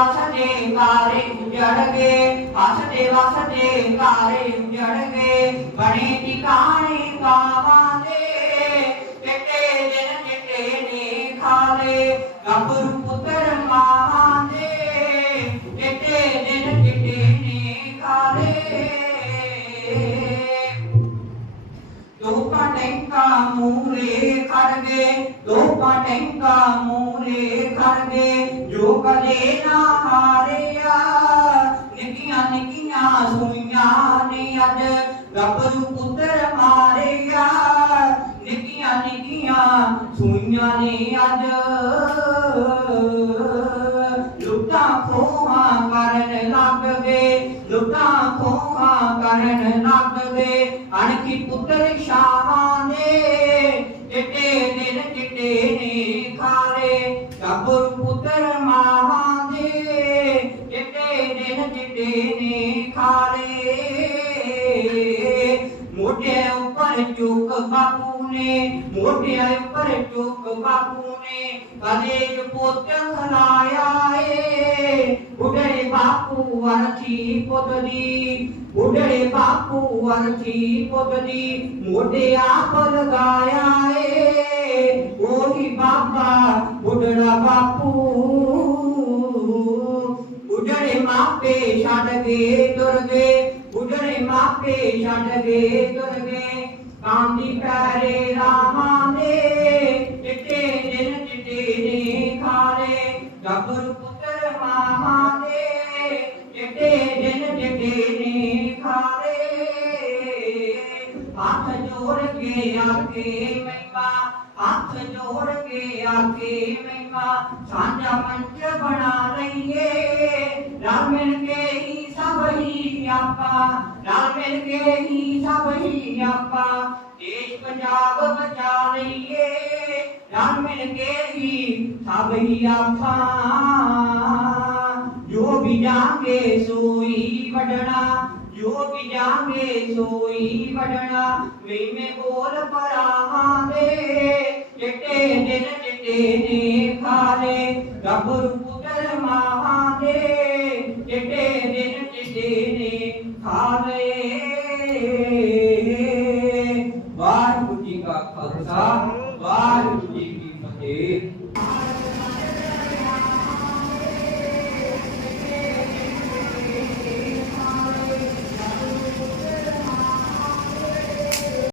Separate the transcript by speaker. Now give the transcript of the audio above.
Speaker 1: वासते कारे उजड़गे वासते वासते कारे उजड़गे, बने टिकाने कावाले पेटे जन पेटे ने खाले गबरू पुत्र पटेंका मूरे कर दे दो पटेंका मूरे कर दे जो कले ना हारिया। निकिया निकिया सुनिया ने अज गबरू पुत्र मारिया। निकिया निकिया सुनिया ने अज। करण नग दे अणखी पुत्र शाहाने चिटे निर चिटे ने खारे कबुर पुत्र महादे चिटे निर चिटे ने खारे। मोटे ચોક બાપુને મોઢિયા ઉપર ચોક બાપુને કદે જ પોત ખલાયા એ ઉડે બાપુ અરથી પોતદી ઉડે બાપુ અરથી પોતદી મોઢિયા પર ગાયા એ ઓહી બાપા ઉડડા બાપુ ઉડડે માપે છાટગે દુર્ગે ઉડડે માપે છાટગે દુર્ગે गांधी प्यारे रामा चिटे दिन चिटे ने खारे जबर पुत्र मामा चिटे दिन चिटे ने खारे हाथ जोड़ के आके महिमा, हाथ जोड़ के आके महिमा, साझा मंच बना रही है। रामन के ही सब ही आपा खेल के ही सब ही आपा देश पंजाब बचा लइए रल मिल के ही सब ही आपा जो भी जागे सोई बढ़ना जो भी जागे सोई बढ़ना वे में बोल परावे चिट्टे दिन चिट्टे ने खाले। Oh.